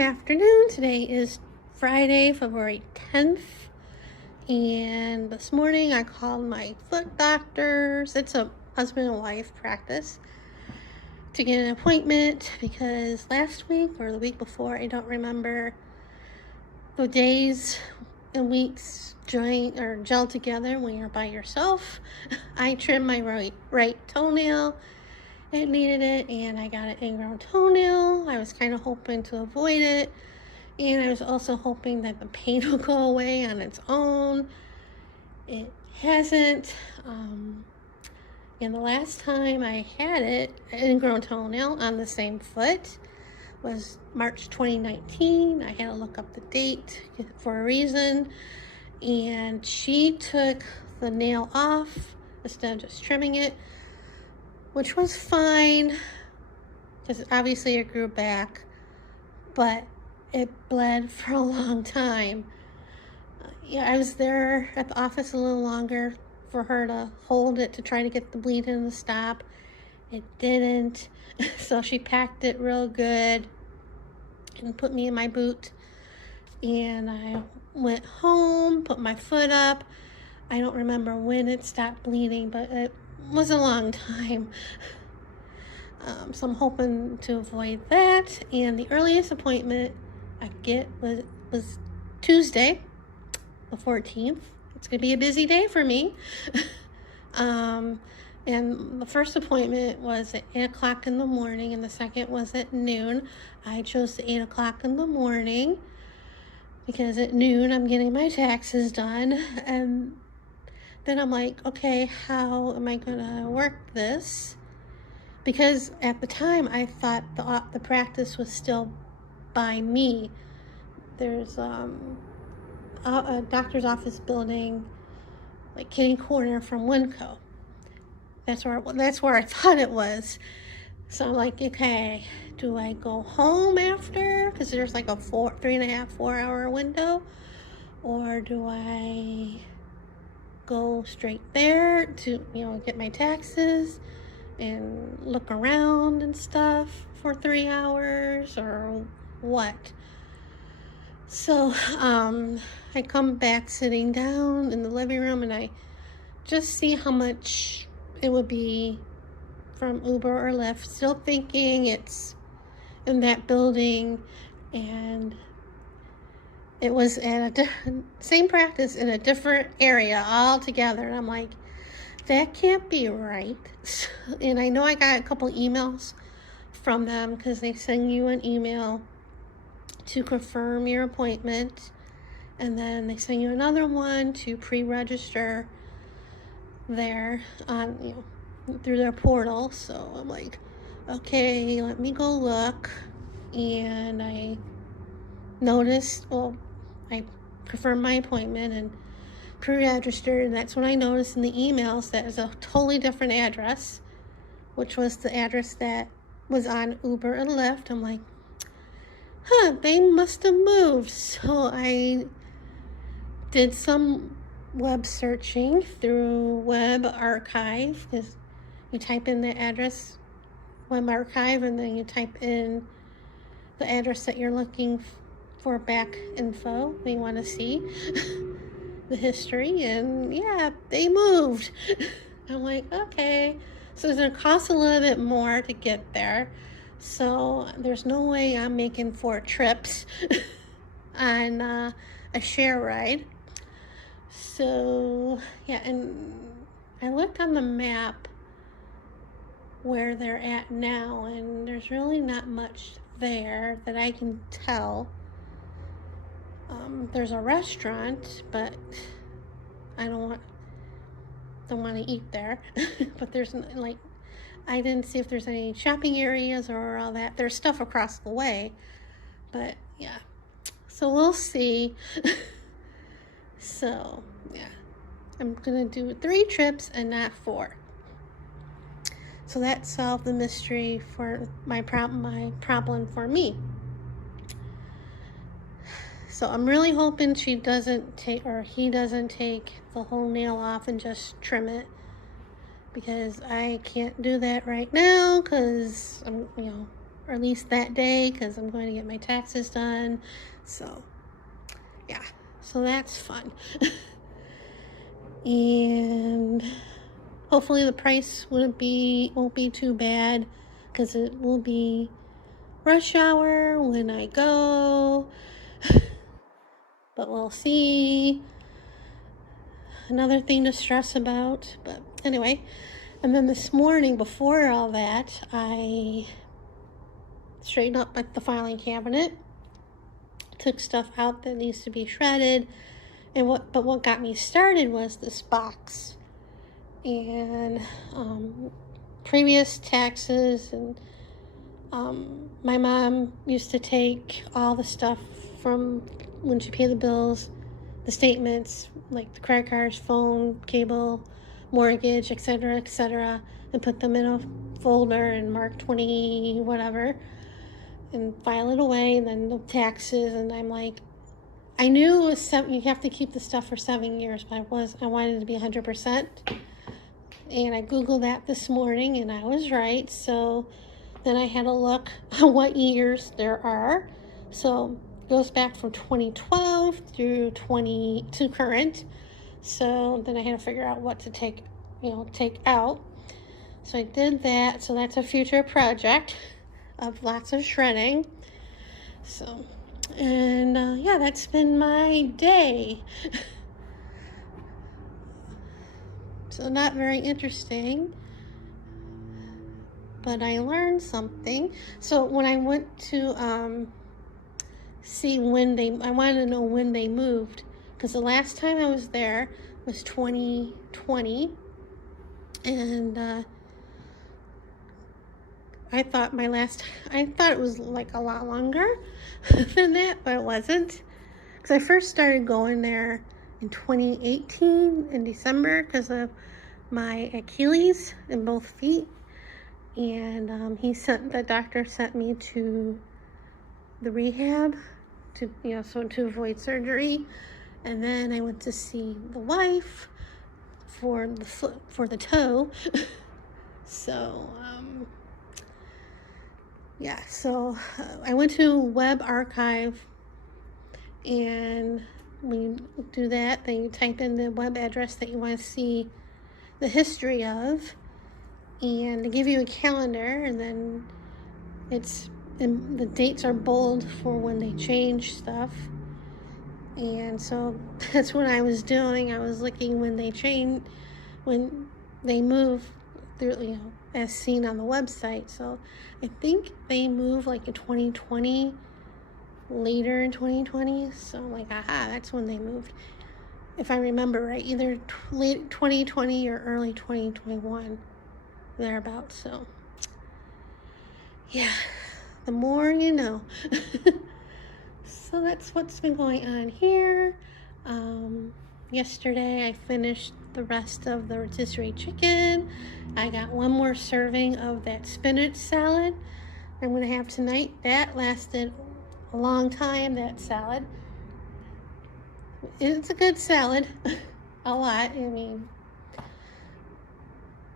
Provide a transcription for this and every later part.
Good afternoon. Today is Friday, February 10th, and this morning I called my foot doctors. It's a husband and wife practice to get an appointment because last week or the week before, I don't remember, the days and weeks gel together when you're by yourself. I trimmed my right toenail. It needed it, and I got an ingrown toenail. I was kind of hoping to avoid it, and I was also hoping that the pain will go away on its own. It hasn't. And the last time I had an ingrown toenail on the same foot was March 2019. I had to look up the date for a reason, and she took the nail off instead of just trimming it, which was fine because obviously it grew back, but it bled for a long time. I was there at the office a little longer for her to hold it to try to get the bleeding to stop. It didn't, so she packed it real good and put me in my boot, and I went home, put my foot up. I don't remember when it stopped bleeding, but it was a long time. So I'm hoping to avoid that. And the earliest appointment I get was Tuesday, the 14th. It's going to be a busy day for me. And the first appointment was at 8 o'clock in the morning, and the second was at noon. I chose the 8 o'clock in the morning because at noon I'm getting my taxes done. And then I'm like, okay, how am I going to work this? Because at the time I thought the practice was still by me. There's a doctor's office building, like kitty corner from Winco. That's where I thought it was. So I'm like, okay, do I go home after? Because there's like a 3.5, 4 hour window, or do I go straight there to get my taxes and look around and stuff for 3 hours, or what? So I come back sitting down in the living room, and I just see how much it would be from Uber or Lyft, still thinking it's in that building, and it was at a same practice in a different area altogether. And I'm like, that can't be right. And I know I got a couple emails from them because they send you an email to confirm your appointment, and then they send you another one to pre-register there on through their portal. So I'm like, okay, let me go look. And I noticed, I confirmed my appointment and pre-registered, and that's when I noticed in the emails that it's a totally different address, which was the address that was on Uber and Lyft. I'm like, they must have moved. So I did some web searching through Web Archive, because you type in the address, Web Archive, and then you type in the address that you're looking for back info. They want to see the history, and yeah, they moved. I'm like, okay, so it's gonna cost a little bit more to get there. So there's no way I'm making 4 trips on a share ride. So yeah, and I looked on the map where they're at now, and there's really not much there that I can tell. There's a restaurant, but I don't want to eat there. But there's I didn't see if there's any shopping areas or all that. There's stuff across the way, but yeah. So we'll see. So yeah, I'm gonna do 3 trips and not 4. So that solved the mystery for my problem for me. So I'm really hoping he doesn't take the whole nail off and just trim it, because I can't do that right now because I'm or at least that day, because I'm going to get my taxes done. So yeah, so that's fun. And hopefully the price won't be too bad, because it will be rush hour when I go. But we'll see. Another thing to stress about. But anyway, and then this morning before all that, I straightened up at the filing cabinet, took stuff out that needs to be shredded, and what got me started was this box. And previous taxes, and my mom used to take all the stuff from when she paid the bills, the statements, like the credit cards, phone, cable, mortgage, etc., and put them in a folder and mark 20 whatever and file it away, and then the taxes. And I'm like, I knew it was you have to keep the stuff for 7 years, but I wanted it to be 100%. And I Googled that this morning, and I was right. So then I had to look at what years there are. So it goes back from 2012 through to current. So then I had to figure out what to take out. So I did that. So that's a future project of lots of shredding. So, and yeah, that's been my day. So not very interesting, but I learned something. So when I went to see when I wanted to know when they moved, because the last time I was there was 2020, and I thought it was like a lot longer than that, but it wasn't. Because I first started going there in 2018 in December because of my Achilles in both feet. And the doctor sent me to the rehab to avoid surgery. And then I went to see the wife for the toe. So yeah, so I went to Web Archive, and when you do that, then you type in the web address that you want to see the history of, and they give you a calendar, and then the dates are bold for when they change stuff. And so that's what I was doing. I was looking when they move through, as seen on the website. So I think they move like in 2020, later in 2020. So I'm like, aha, that's when they moved. If I remember right, either late 2020 or early 2021, thereabouts. So yeah, the more you know. So that's what's been going on here. Yesterday I finished the rest of the rotisserie chicken. I got one more serving of that spinach salad I'm going to have tonight. That lasted a long time, that salad. It's a good salad. A lot,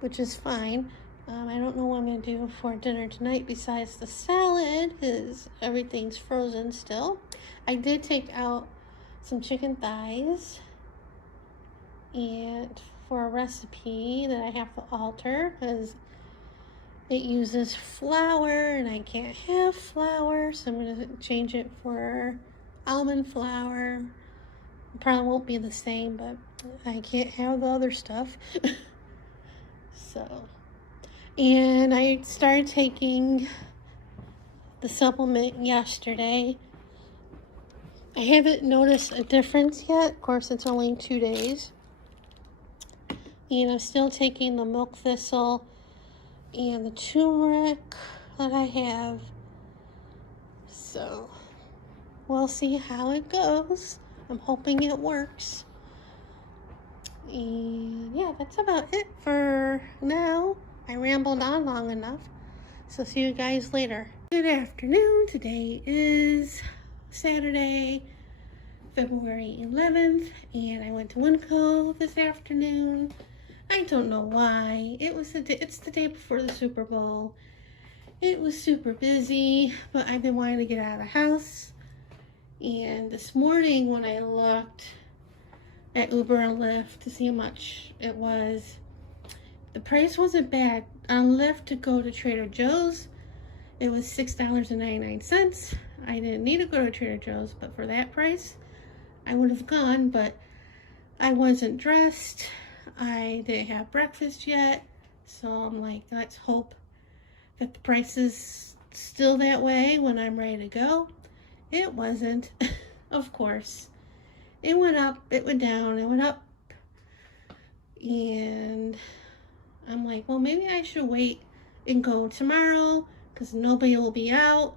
which is fine. I don't know what I'm going to do for dinner tonight besides the salad, because everything's frozen still. I did take out some chicken thighs and for a recipe that I have to alter because it uses flour and I can't have flour, so I'm going to change it for almond flour. It probably won't be the same, but I can't have the other stuff. So, and I started taking the supplement yesterday. I haven't noticed a difference yet. Of course, it's only 2 days. And I'm still taking the milk thistle and the turmeric that I have. So, we'll see how it goes. I'm hoping it works. And yeah, that's about it for now. I rambled on long enough. So see you guys later. Good afternoon. Today is Saturday, February 11th, and I went to Winco this afternoon. I don't know why. It's the day before the Super Bowl, It was super busy, but I've been wanting to get out of the house. And this morning when I looked at Uber and Lyft to see how much it was, the price wasn't bad. On Lyft to go to Trader Joe's, it was $6.99. I didn't need to go to Trader Joe's, but for that price, I would have gone, but I wasn't dressed. I didn't have breakfast yet, so I'm like, let's hope that the price is still that way when I'm ready to go. It wasn't. Of course. It went up, it went down, it went up. And I'm like, well, maybe I should wait and go tomorrow because nobody will be out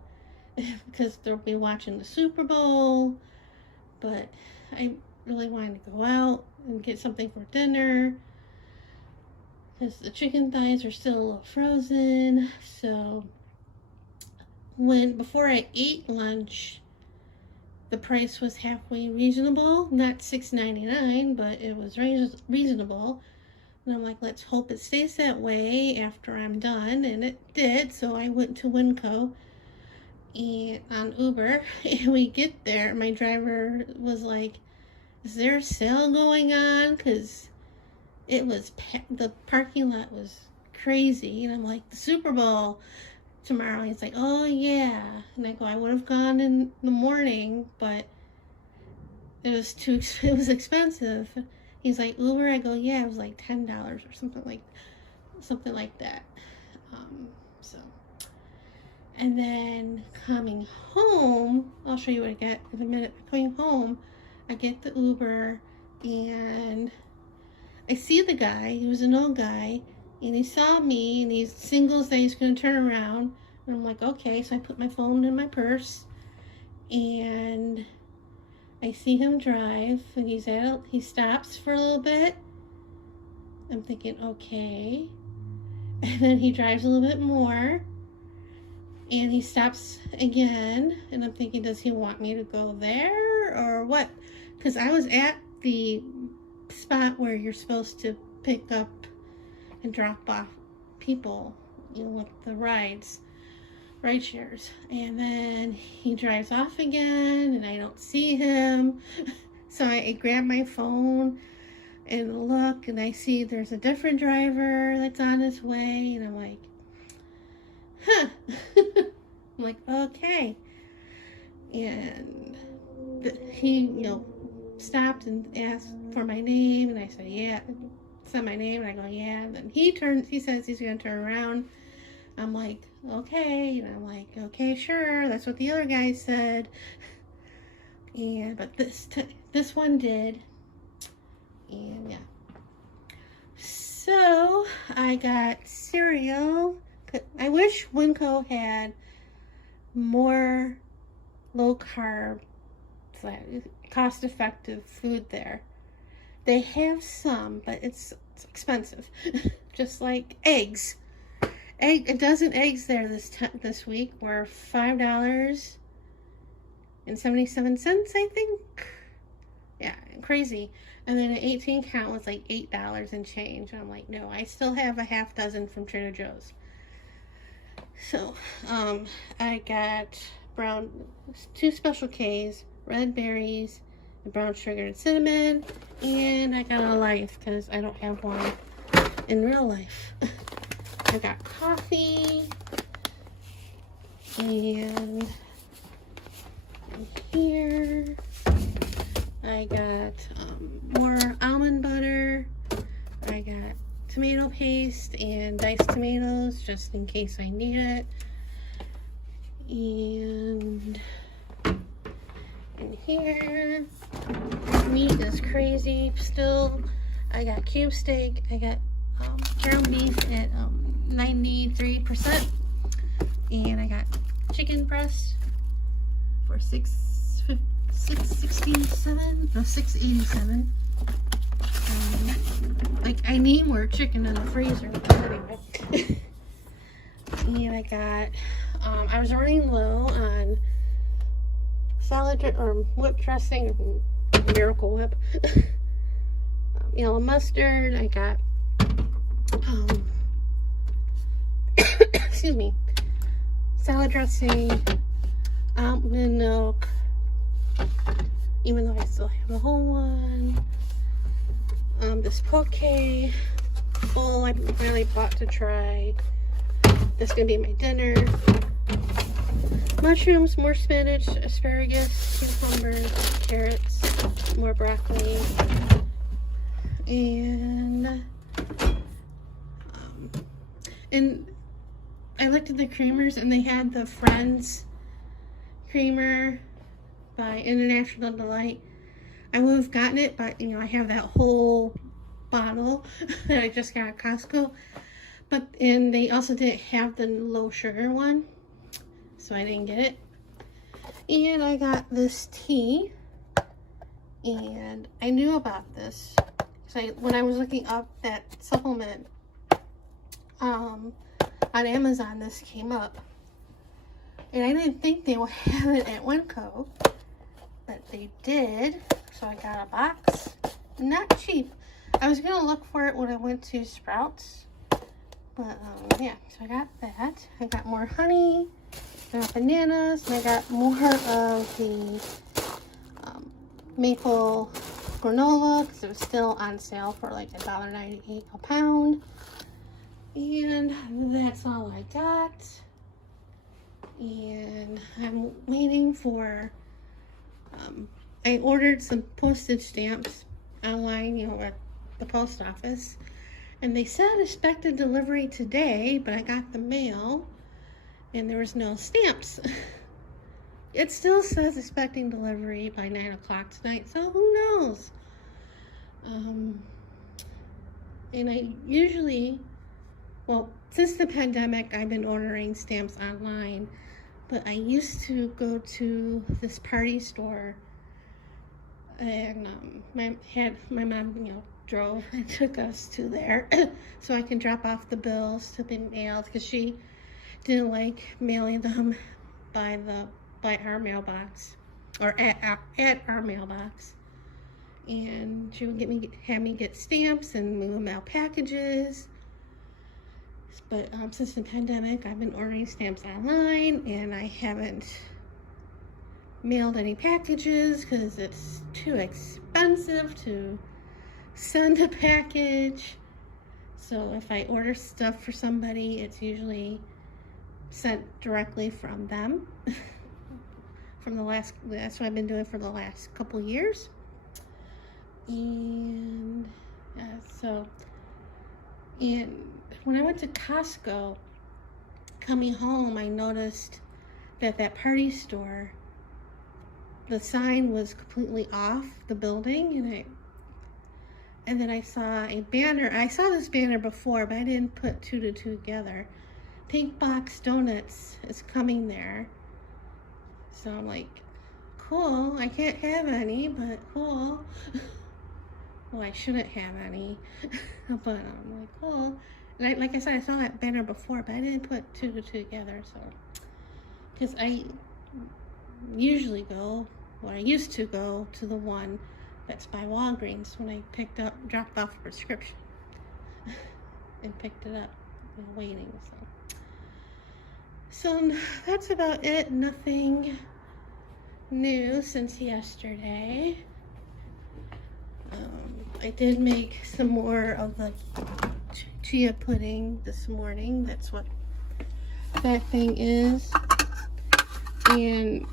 because they'll be watching the Super Bowl. But I really wanted to go out and get something for dinner because the chicken thighs are still a little frozen. So before I ate lunch, the price was halfway reasonable, not $6.99, but it was reasonable. And I'm like, let's hope it stays that way after I'm done, and it did. So I went to Winco and on Uber, and we get there. My driver was like, "Is there a sale going on?" Because it was the parking lot was crazy, and I'm like, "The Super Bowl tomorrow." He's like, "Oh yeah," and I go, "I would have gone in the morning, but it was expensive." He's like, "Uber?" I go, "Yeah, it was like $10 or something like that." So, and then coming home, I'll show you what I get in a minute. Coming home, I get the Uber, and I see the guy. He was an old guy, and he saw me, and he signals that he's going to turn around. And I'm like, okay. So I put my phone in my purse, and I see him drive, and he stops for a little bit. I'm thinking, okay. And then he drives a little bit more, and he stops again, and I'm thinking, does he want me to go there or what? Because I was at the spot where you're supposed to pick up and drop off people, with the ride shares. And then he drives off again, and I don't see him. So I grab my phone and look, and I see there's a different driver that's on his way, and I'm like, huh. I'm like, okay. And he, stopped and asked for my name, and I said, yeah. Said my name, and I go, yeah. And then he says he's gonna turn around. I'm like, okay. And I'm like, okay, sure. That's what the other guy said. And but this one did. And yeah. So I got cereal. I wish Winco had more low carb, cost-effective food there. They have some, but it's expensive. Just like eggs. A dozen eggs there this week were $5.77, I think. Yeah, crazy. And then an 18 count was like $8 and change. And I'm like, no, I still have a half dozen from Trader Joe's. So, I got two Special K's, red berries, and brown sugar and cinnamon, and I got a Life because I don't have one in real life. I got coffee, and here I got more almond butter. I got tomato paste and diced tomatoes just in case I need it. And in here, meat is crazy still. I got cube steak. I got ground beef at 93%, and I got chicken breast for $6.87. Like, I need more chicken in the freezer, but anyway. And I got I was running low on salad or whip dressing, Miracle Whip. Yellow mustard. I got excuse me, salad dressing, almond milk, even though I still have the whole one. This poke bowl I finally bought to try. This is gonna be my dinner. Mushrooms, more spinach, asparagus, cucumbers, carrots, more broccoli, and I looked at the creamers and they had the Friends creamer by International Delight. I would have gotten it, but you know, I have that whole bottle that I just got at Costco. And they also didn't have the low sugar one, so I didn't get it. And I got this tea, and I knew about this because when I was looking up that supplement on Amazon, this came up, and I didn't think they would have it at Winco, but they did. So I got a box, not cheap. I was gonna look for it when I went to Sprouts, but yeah, so I got that. I got more honey, I got bananas, and I got more of the maple granola because it was still on sale for like $1.98 a pound. And that's all I got. And I'm waiting for, I ordered some postage stamps online, you know, at the post office. And they said expected delivery today, but I got the mail and there was no stamps. It still says expecting delivery by 9 o'clock tonight, so who knows? And I usually, well, since the pandemic, I've been ordering stamps online, but I used to go to this party store, and my mom, you know, drove and took us to there so I can drop off the bills to be mailed because she didn't like mailing them by our mailbox or at our mailbox. And she would have me get stamps and we would mail packages. But since the pandemic, I've been ordering stamps online, and I haven't mailed any packages because it's too expensive to send a package. So if I order stuff for somebody, it's usually sent directly from them. That's what I've been doing for the last couple years. And and when I went to Costco, coming home, I noticed that party store, the sign was completely off the building, and then I saw a banner. I saw this banner before, but I didn't put two to two together. Pink Box Donuts is coming there. So I'm like, cool. I can't have any, but cool. Well, I shouldn't have any, but I'm like, cool. And like I said, I saw that banner before, but I didn't put two to two together. So, because I used to go to the one that's by Walgreens when I dropped off a prescription and picked it up while waiting. So that's about it. Nothing new since yesterday. I did make some more of the chia pudding this morning. That's what that thing is. And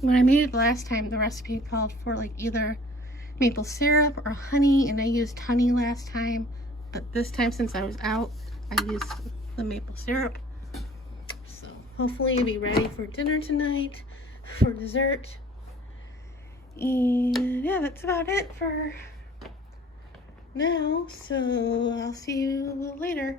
when I made it last time, the recipe called for like either maple syrup or honey, and I used honey last time, but this time, since I was out, I used the maple syrup. So hopefully it'll be ready for dinner tonight, for dessert. And yeah, that's about it for now. So I'll see you later.